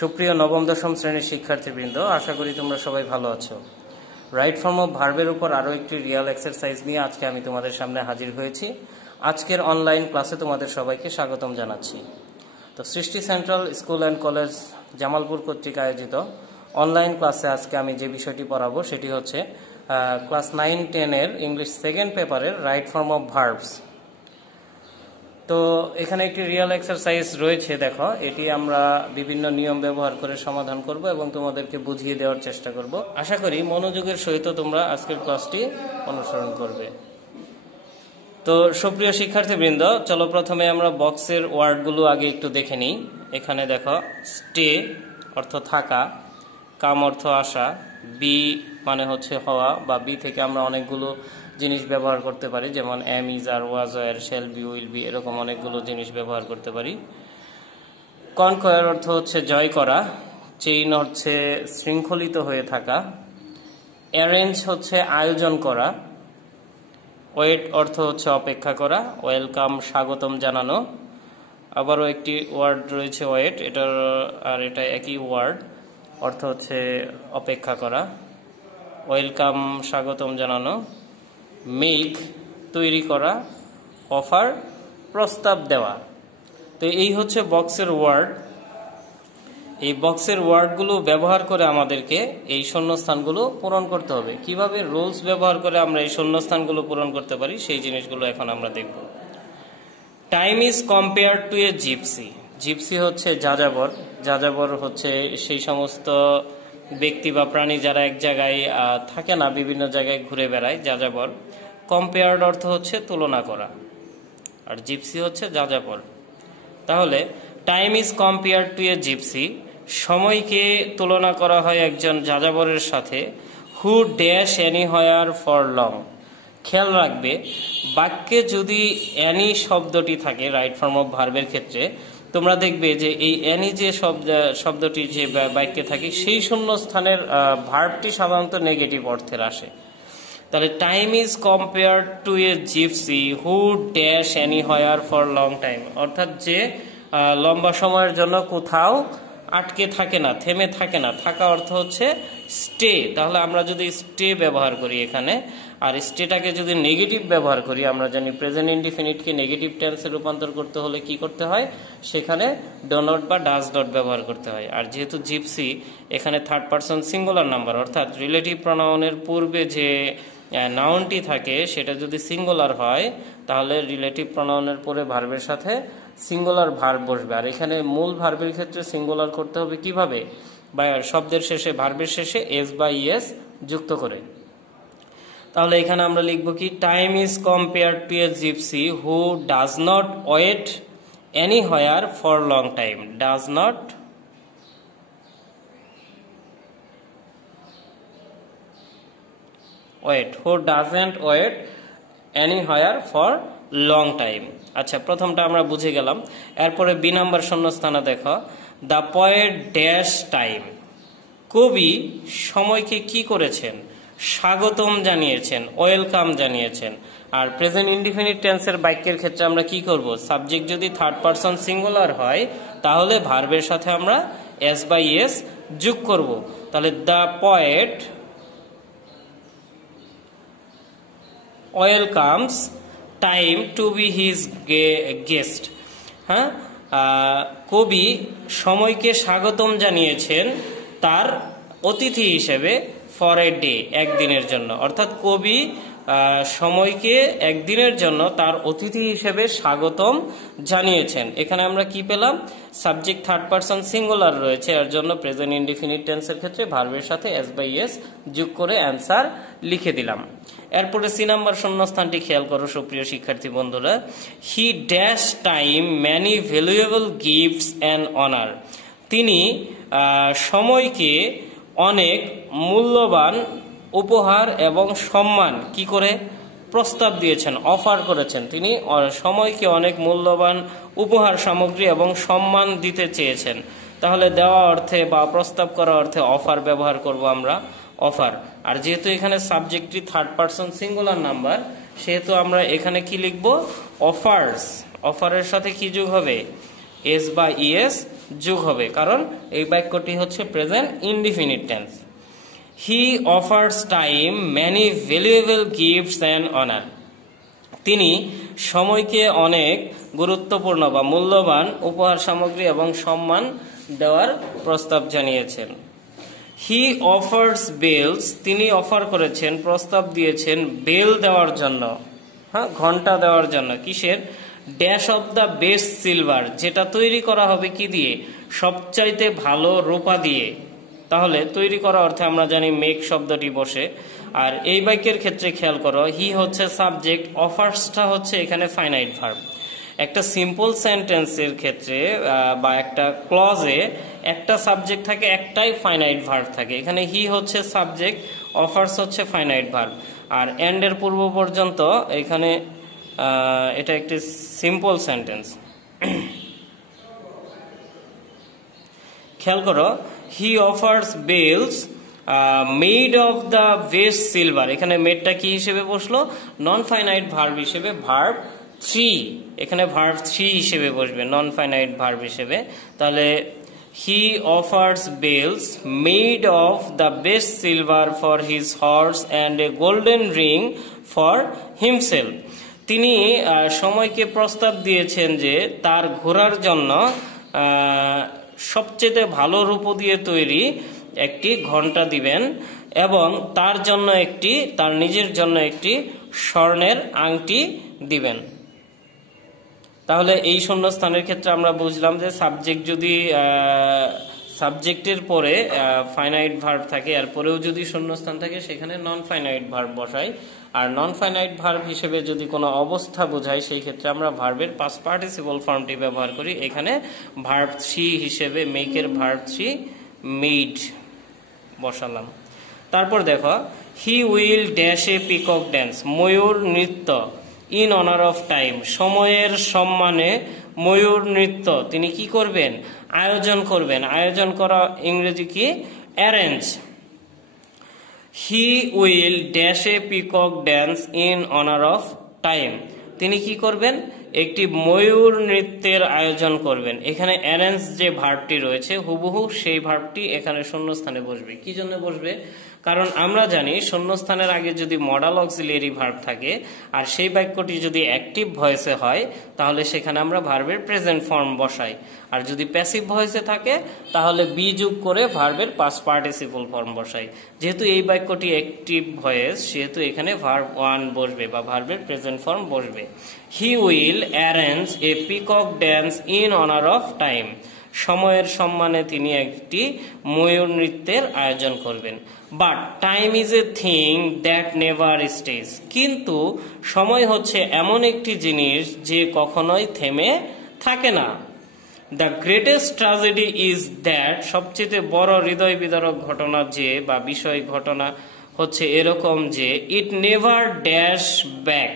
সুপ্রিয় নবম দশম শ্রেণীর শিক্ষার্থীবৃন্দ, আশা করি তোমরা সবাই ভালো আছো। রাইট ফর্ম অফ ভার্বের উপর আরও একটি রিয়াল এক্সারসাইজ নিয়ে আজকে আমি তোমাদের সামনে হাজির হয়েছি। আজকের অনলাইন ক্লাসে তোমাদের সবাইকে স্বাগতম জানাচ্ছি। তো সৃষ্টি central school and college Jamalpur কর্তৃক আয়োজিত অনলাইন ক্লাসে আজকে আমি যে বিষয়টি পড়াবো সেটি হচ্ছে ক্লাস 9-10-এর ইংলিশ সেকেন্ড পেপারের রাইট ফর্ম অফ ভার্বস। তো এখানে একটি রিয়াল এক্সারসাইজ রয়েছে, দেখো এটি আমরা বিভিন্ন নিয়ম ব্যবহার করে সমাধান করব এবং তোমাদেরকে বুঝিয়ে দেওয়ার চেষ্টা করব। আশা করি মনোযোগের সহিত তোমরা আজকের ক্লাসটি অনুসরণ করবে। তো সুপ্রিয় শিক্ষার্থীবৃন্দ, চলো প্রথমে আমরা বক্সের ওয়ার্ডগুলো আগে একটু দেখে নিই। এখানে দেখো স্টে অর্থ থাকা, কাম অর্থ আসা, বি মানে হচ্ছে হওয়া, বা বি থেকে আমরা অনেকগুলো জিনিস ব্যবহার করতে পারি, যেমন am, is, are, was, are, shall be, will be, এরকম অনেকগুলো জিনিস ব্যবহার করতে পারি। কনকয়ার অর্থ হচ্ছে জয় করা, চেইন হচ্ছে শৃঙ্খলিত হয়ে থাকা, অ্যারেঞ্জ হচ্ছে আয়োজন করা, ওয়েট অর্থ হচ্ছে অপেক্ষা করা, ওয়েলকাম স্বাগতম জানানো। আবারও একটি ওয়ার্ড রয়েছে ওয়েট, এটার আর এটা একই ওয়ার্ড, অর্থ হচ্ছে অপেক্ষা করা, ওয়েলকাম স্বাগতম জানানো, মেক তৈরি করা, অফার প্রস্তাব দেওয়া। তো এই হচ্ছে বক্সের ওয়ার্ড। এই বক্সের ওয়ার্ডগুলো ব্যবহার করে আমাদেরকে এই শূন্যস্থানগুলো পূরণ করতে হবে। কিভাবে রুলস ব্যবহার করে আমরা এই শূন্যস্থানগুলো পূরণ করতে পারি সেই জিনিসগুলো এখন আমরা দেখব। Time is compared to a gypsy. Gypsy হচ্ছে যাযাবর। যাযাবর হচ্ছে সেই সমস্ত ব্যক্তি বা প্রাণী যারা এক জায়গায় থাকে না, বিভিন্ন জায়গায় ঘুরে বেড়ায়, যাযাবর। কম্পেয়ার্ড অর্থ হচ্ছে তুলনা করা, আর জিপসি হচ্ছে যাযাবর। তাহলে time is compared to a gypsy, সময়কে তুলনা করা হয় একজন যাযাবরের সাথে। Who dash anywhere for long. খেয়াল রাখবে, বাক্যে যদি অ্যানি শব্দটি থাকে রাইট ফর্ম অফ ভার্বের ক্ষেত্রে, তোমরা দেখবে যে এই অ্যানি যে শব্দটি যে বাক্যে থাকে সেই শূন্যস্থানের ভার্বটি সাধারণত নেগেটিভ অর্থের আসে। তাহলে time is compared to a gypsy who dash anywhere for long time, অর্থাৎ যে লম্বা সময়ের জন্য কোথাও আটকে থাকে না, থেমে থাকে না। থাকা অর্থ হচ্ছে স্টে। তাহলে আমরা যদি স্টে ব্যবহার করি এখানে, আর স্টেটাকে যদি নেগেটিভ ব্যবহার করি, আমরা জানি প্রেজেন্ট ইনডিফিনিটকে নেগেটিভ টেন্সে রূপান্তর করতে হলে কি করতে হয়, সেখানে ডো নট বা ডাজ নট ব্যবহার করতে হয়। আর যেহেতু জিপসি এখানে থার্ড পারসন সিঙ্গুলার নাম্বার, অর্থাৎ রিলেটিভ প্রোনাউনের পূর্বে যে নাউনটি থাকে সেটা যদি সিঙ্গুলার হয়, তাহলে রিলেটিভ প্রোনাউনের পরে ভার্বের সাথে সিঙ্গুলার ভার্ব বসবে। আর এখানে মূল ভার্বের ক্ষেত্রে সিঙ্গুলার করতে হবে কিভাবে, বা শব্দের শেষে ভার্বের শেষে এস বা ইএস যুক্ত করে। তাহলে এখানে আমরা লিখব কি, time is compared to a gypsy who does not wait anywhere for long time. Does not wait, who doesn't wait anywhere for long time. আচ্ছা, প্রথমটা আমরা বুঝে গেলাম। এরপরে বি নাম্বার শূন্যস্থানে দেখো, দ্য পয়েট ড্যাশ টাইম। কবি সময়কে কি করেছেন, স্বাগতম জানিয়েছেন, ওয়েলকাম জানিয়েছেন। আর প্রেজেন্ট ইনডিফিনিট টেন্সের বাক্যের ক্ষেত্রে আমরা কি করব, সাবজেক্ট যদি থার্ড পারসন সিঙ্গুলার হয় তাহলে ভার্বের সাথে আমরা এস বা ইএস যোগ করব। তাহলে the poet welcomes time to be his guest. হ্যাঁ, কবি সময়কে স্বাগতম জানিয়েছেন তার অতিথি হিসেবে ফর এ ডে, একদিনের জন্য। অর্থাৎ কবি সময়কে একদিনের জন্য তার অতিথি হিসেবে স্বাগতম জানিয়েছেন। এখানে আমরা কি পেলাম, সাবজেক্ট থার্ড পারসন সিঙ্গুলার রয়েছে, এর জন্য প্রেজেন্ট ইনডিফিনিট টেন্সের ক্ষেত্রে ভার্বের সাথে এস বাই এস যোগ করে অ্যান্সার লিখে দিলাম। এরপরে সি নাম্বার শূন্যস্থানটি খেয়াল করো সুপ্রিয় শিক্ষার্থী বন্ধুরা, he dash time many valuable gifts and honour. তিনি সময়কে অনেক মূল্যবান উপহার এবং সম্মান কি করে প্রস্তাব দিয়েছেন, অফার করেছেন। তিনি সময়কে অনেক মূল্যবান উপহার সামগ্রী এবং সম্মান দিতে চেয়েছেন। তাহলে দেওয়া অর্থে বা প্রস্তাব করা অর্থে অফার ব্যবহার করব আমরা, অফার। আর যেহেতু এখানে সাবজেক্টটি থার্ড পারসন সিঙ্গুলার নাম্বার, সেহেতু আমরা এখানে কি লিখব, অফার্স। অফারের সাথে কি যোগ হবে, এস বা ইএস যুগ হবে, কারণ এই বাক্যটি হচ্ছে present indefinite tense. He offers time many valuable gifts and honour. তিনি সময়কে অনেক গুরুত্বপূর্ণ বা মূল্যবান উপহার সামগ্রী এবং সম্মান দেওয়ার প্রস্তাব জানিয়েছেন। হি অফার্স বেলস, তিনি অফার করেছেন, প্রস্তাব দিয়েছেন বেল দেওয়ার জন্য, হ্যাঁ, ঘন্টা দেওয়ার জন্য। কিসের? Dash of the best silver, যেটা তৈরি করা হবে কি দিয়ে? সবচাইতে ভালো রূপা দিয়ে। তাহলে তৈরি করা অর্থে আমরা জানি মেক শব্দটি বসে। আর এই বাক্যের ক্ষেত্রে খেয়াল করো, হি হচ্ছে সাবজেক্ট, অফার্সটা হচ্ছে এখানে ফাইনাইট ভার্ব। একটা সিম্পল সেন্টেন্সের ক্ষেত্রে বা একটা ক্লজে একটা সাবজেক্ট থাকে, একটাই ফাইনাইট ভার্ব থাকে। এখানে হি হচ্ছে সাবজেক্ট, অফার্স হচ্ছে ফাইনাইট ভার্ব, আর এন্ডের পূর্ব পর্যন্ত এখানে এটা একটি সিম্পল সেন্টেন্স। খেয়াল করো, he offers bells made of the best silver. এখানে মেডটা কি হিসেবে বসলো? নন ফাইনাইট ভার্ব হিসেবে, ভার্ব 3 এখানে ভার্ব 3 হিসেবে বসবে, নন ফাইনাইট ভার্ব হিসেবে। তাহলে he offers bells made of the best silver for his horse and a golden ring for himself. তিনি সময়কে প্রস্তাব দিয়েছেন যে তার ঘোড়ার জন্য সবচেয়ে ভালো রূপো দিয়ে তৈরি একটি ঘন্টা দিবেন এবং তার জন্য তার নিজের জন্য একটি স্বর্ণের আংটি দিবেন। তাহলে এই শূন্যস্থানের ক্ষেত্রে আমরা বুঝলাম যে সাবজেক্ট যদি সাবজেক্টের পরে ফাইনাইট ভার্ব থাকে, আর পরেও যদি শূন্যস্থান থাকে, সেখানে নন ফাইনাইট ভার্ব বসাই। আর নন ফাইনাইট ভার্ব হিসেবে যদি কোনো অবস্থা বোঝায়, সেই ক্ষেত্রে আমরা ভার্বের পাস্ট পার্টিসিপল ফর্মটি ব্যবহার করি। এখানে ভার্ব 3 হিসেবে মেকের ভার্ব 3 মেড বসালাম। তারপর দেখো, he will dash a peacock dance, ময়ূর নৃত্য, ইন অনার অফ টাইম, সময়ের সম্মানে ময়ূর নৃত্য তিনি কি করবেন? আয়োজন করবেন। আয়োজন করা ইংরেজি কি? Arrange. He will dash a peacock dance in honour of time, তিনি কি করবেন? একটি ময়ূর নৃত্যের আয়োজন করবেন। এখানে অ্যারেঞ্জ যে ভার্বটি রয়েছে হুবহু সেই ভার্বটি এখানে শূন্যস্থানে বসবে। কি জন্য বসবে? কারণ আমরা জানি শূন্যস্থানের আগে যদি মডাল অক্সিলিয়ারি ভার্ব থাকে আর সেই বাক্যটি যদি অ্যাক্টিভ ভয়েসে হয়, তাহলে সেখানে আমরা ভার্বের প্রেজেন্ট ফর্ম বসাই। আর যদি প্যাসিভ ভয়েসে থাকে তাহলে বি যোগ করে ভার্বের পাস্ট পার্টিসিপল ফর্ম বসাই। যেহেতু এই বাক্যটি অ্যাক্টিভ ভয়েস, সেহেতু এখানে ভার্ব 1 বসবে বা ভার্বের প্রেজেন্ট ফর্ম বসবে। He will arrange a peacock dance in honour of time, সময়ের সম্মানে তিনি একটি ময়ূর নৃত্যের আয়োজন করবেন। But time is a thing that never stage, কিন্তু সময় হচ্ছে এমন একটি জিনিস যে কখনোই থেমে থাকে না। The greatest tragedy is that, সবচেয়ে বড় হৃদয় বিদারক ঘটনা যে বা বিষয় ঘটনা হচ্ছে এরকম যে ইট নেভার ড্যাশ ব্যাক,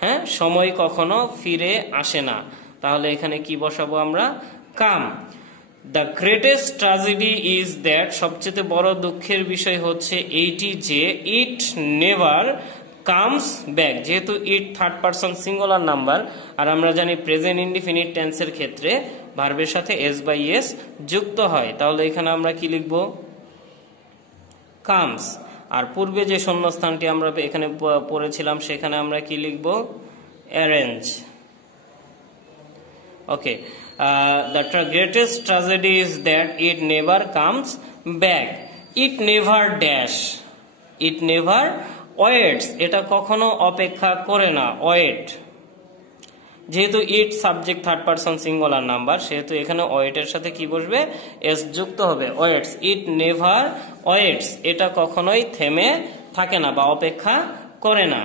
হ্যাঁ, সময় কখনো ফিরে আসে না। তাহলে এখানে কি বসাবো আমরা? Come. The greatest tragedy is that, সবচেয়ে বড় দুঃখের বিষয় হচ্ছে এইটি যে ইট নেভার কামস ব্যাক। যেহেতু it third person singular number, আর আমরা জানি প্রেজেন্ট ইনডিফিনিট টেন্সের ক্ষেত্রে ভার্বের সাথে এস বাই এস যুক্ত হয়, তাহলে এখানে আমরা কি লিখব? কামস। আর পূর্বে যে শূন্যস্থানটি আমরা এখানে পড়েছিলাম সেখানে আমরা কি লিখব? Arrange. Okay, the greatest tragedy is that it never comes back. It never dash, it never waits, এটা কখনো অপেক্ষা করে না, ওয়েট। যেহেতু it subject third person singular number, সেহেতু এখানে ওয়েটের সাথে কি বসবে? এস যুক্ত হবে, ওয়েটস। ইট নেভার ওয়েটস, এটা কখনোই থেমে থাকে না বা অপেক্ষা করে না।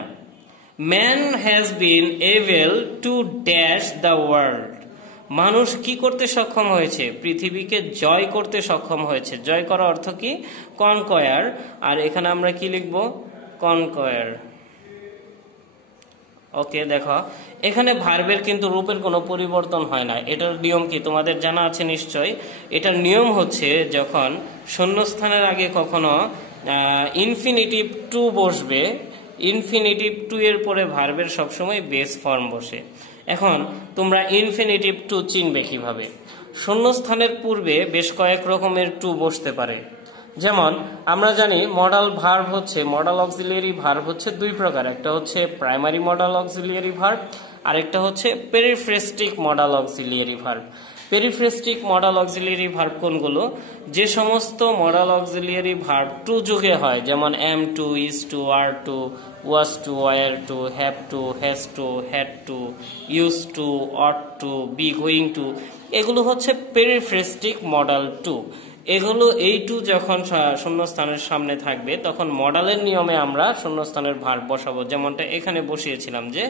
Man has been able to dash the world, মানুষ কি করতে সক্ষম হয়েছে? পৃথিবীকে জয় করতে সক্ষম হয়েছে। জয় করা অর্থ কি? কনকয়ার। আর এখানে আমরা কি লিখব? কনকয়ার। ওকে, দেখো এখানে ভার্বের কিন্তু রূপের কোনো পরিবর্তন হয় না। এটার নিয়ম কি তোমাদের জানা আছে নিশ্চয়। এটার নিয়ম হচ্ছে যখন শূন্যস্থানের আগে কখনো ইনফিনিটিভ টু বসবে, ইনফিনিটিভ টু এর পরে ভার্বের সবসময় বেস ফর্ম বসে। এখন তোমরা ইনফিনিটিভ টু চিনবে কিভাবে? শূন্যস্থানের পূর্বে বেশ কয়েক রকমের টু বসতে পারে। যেমন আমরা জানি মডাল ভার্ব হচ্ছে, মডাল অক্সিলিয়ারি ভার্ব হচ্ছে দুই প্রকার, একটা হচ্ছে প্রাইমারি মডাল অক্সিলিয়ারি ভার্ব, আরেকটা হচ্ছে periphrastic modal auxiliary verb. Periphrastic modal auxiliary verb কোনগুলো? যে সমস্ত মডাল অক্সিলিয়ারি ভার্ব টু যুগে হয়, যেমন am to, is to, are to, was to, were to, have to, has to, had to, use to, ought to, be going to, এগুলো হচ্ছে periphrastic modal two. এগুলো এই টু যখন শূন্যস্থানের সামনে থাকবে তখন মডালের নিয়মে আমরা শূন্যস্থানের ভার্ব বসাবো, যেমনটা এখানে বসিয়েছিলাম যে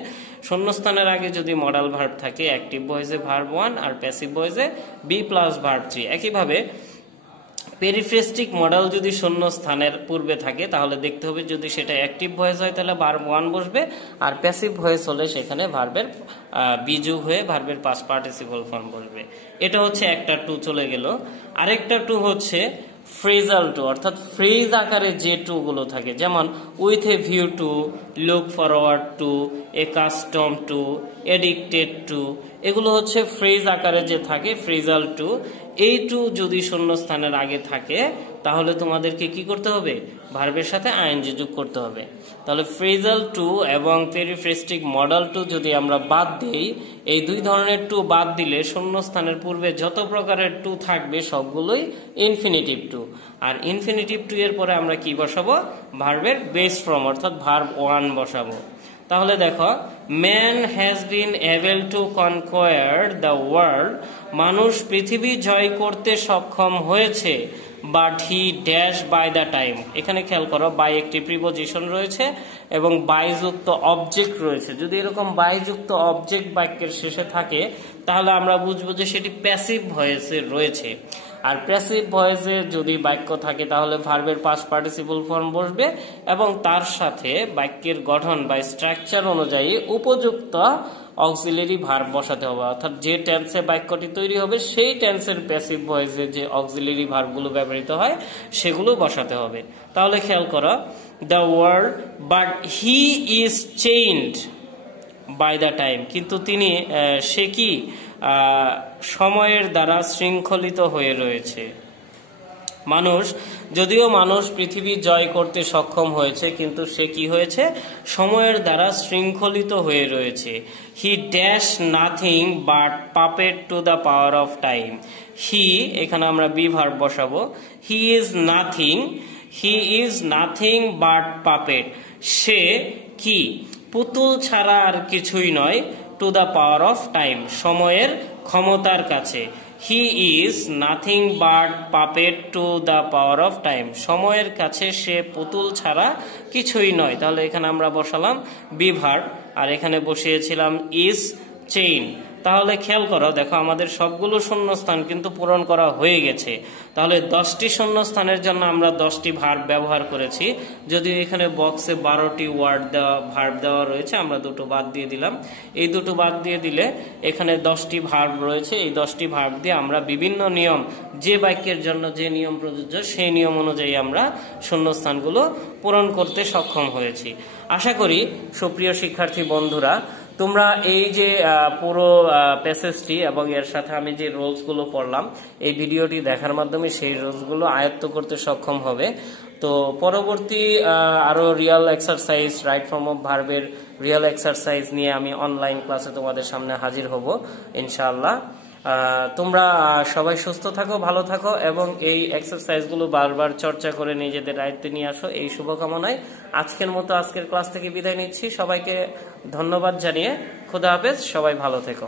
শূন্যস্থানের আগে যদি মডাল ভার্ব থাকে অ্যাক্টিভ ভয়েসে ভার্ব 1 আর প্যাসিভ ভয়েসে বি প্লাস ভার্ব 3। একইভাবে পেরিফ্রেস্টিক মডাল যদি শূন্য স্থানের পূর্বে থাকে তাহলে দেখতে হবে যদি সেটা অ্যাক্টিভ ভয়েস হয় তাহলে ভার্ব 1 বসবে, আর প্যাসিভ ভয়েস হলে সেখানে ভার্বের বিযোগ হয়ে ভার্বের পাস্ট পার্টিসিপল ফর্ম বসবে। এটা হচ্ছে একটা টু চলে গেল। আরেকটা টু হচ্ছে ফ্রেজাল টু, অর্থাৎ ফ্রেজ আকারে যে টু গুলো থাকে, যেমন with a view to, look forward to, a custom to, addicted to, এগুলো হচ্ছে ফ্রেজ আকারে যে থাকে ফ্রেজাল টু। এই টু যদি শূন্যস্থানের আগে থাকে তাহলে তোমাদেরকে কি করতে হবে? ভার্বের সাথে আইএনজি যোগ করতে হবে। তাহলে ফ্রেজাল টু এবং পেরিফ্রেস্টিক মডাল টু যদি আমরা বাদ দিই, এই দুই ধরনের টু বাদ দিলে শূন্যস্থানের পূর্বে যত প্রকারের টু থাকবে সবগুলোই ইনফিনিটিভ টু। আর ইনফিনিটিভ টু এর পরে আমরা কি বসাবো? ভার্বের বেস ফর্ম অর্থাৎ ভার্ব 1 বসাবো। তাহলে দেখো, man has been able to conquer the world, মানুষ পৃথিবী জয় করতে সক্ষম হয়েছে, but he dash by the time. এখানে খেয়াল করো, বাই একটি প্রিপোজিশন রয়েছে এবং বাই যুক্ত অবজেক্ট রয়েছে। যদি এরকম বাই যুক্ত অবজেক্ট বাক্যের শেষে থাকে তাহলে আমরা বুঝবো যে সেটি প্যাসিভ ভয়েসে রয়েছে। আর প্যাসিভ ভয়েসে যদি বাক্য থাকে তাহলে ভার্বের পাস্ট পার্টিসিপল ফর্ম বসবে এবং তার সাথে বাক্যের গঠন বা স্ট্রাকচার অনুযায়ী উপযুক্ত অক্সিলারি ভার্ব বসাতে হবে, অর্থাৎ যে টেন্সে বাক্যটি তৈরি হবে সেই টেন্সের প্যাসিভ ভয়েসে যে অক্সিলারি ভার্বগুলো ব্যবহৃত হয় সেগুলো বসাতে হবে। তাহলে খেয়াল করো, the world, but he is chained by the time, কিন্তু তিনি সে কি সময়ের দ্বারা শৃঙ্খলিত হয়ে রয়েছে। যদিও মানুষ পৃথিবী জয় করতে সক্ষম হয়েছে কিন্তু সে কি হয়েছে? সময়ের দ্বারা শৃঙ্খলিত হয়ে রয়েছে। He dash nothing but puppet to the power of time. He, এখানে আমরা বি ভার্ব বসাবো। He is nothing but puppet, সে কি পুতুল ছাড়া আর কিছুই নয়, to the power of time, সময়ের ক্ষমতার কাছে। He is nothing but puppet to the power of time, সময়ের কাছে সে পুতুল ছাড়া কিছুই নয়। তাহলে এখানে আমরা বসালাম বি ভার্ব আর এখানে বসিয়েছিলাম ইজ চেইন। তাহলে খেয়াল করো, দেখো আমাদের সবগুলো শূন্যস্থান কিন্তু পূরণ করা হয়ে গেছে। তাহলে 10টি শূন্যস্থানের জন্য আমরা 10টি ভার্ব ব্যবহার করেছি। যদিও এখানে বক্সে 12টি ভার্ব দেওয়া রয়েছে, আমরা দুটো বাদ দিয়ে দিলাম। এই দুটো বাদ দিয়ে দিলে এখানে 10টি ভার্ব রয়েছে। এই 10টি ভার্ব দিয়ে আমরা বিভিন্ন নিয়ম, যে বাক্যের জন্য যে নিয়ম প্রযোজ্য সেই নিয়ম অনুযায়ী আমরা শূন্যস্থানগুলো পূরণ করতে সক্ষম হয়েছি। আশা করি সুপ্রিয় শিক্ষার্থী বন্ধুরা, তোমরা এই যে পুরো প্যাসেজটি এবং এর সাথে আমি যে রুলসগুলো পড়লাম এই ভিডিওটি দেখার মাধ্যমে সেই রুলসগুলো আয়ত্ত করতে সক্ষম হবে। তো পরবর্তী আরো real exercise, right form of ভার্বের রিয়েল এক্সারসাইজ নিয়ে আমি অনলাইন ক্লাসে তোমাদের সামনে হাজির হব ইনশাআল্লাহ। তোমরা সবাই সুস্থ থাকো, ভালো থাকো এবং এই এক্সারসাইজগুলো বারবার চর্চা করে নিজেদের আয়ত্তে নিয়ে আসো, এই শুভকামনায় আজকের মতো আজকের ক্লাস থেকে বিদায় নিচ্ছি। সবাইকে ধন্যবাদ জানিয়ে খুদা হাফেজ, সবাই ভালো থেকো।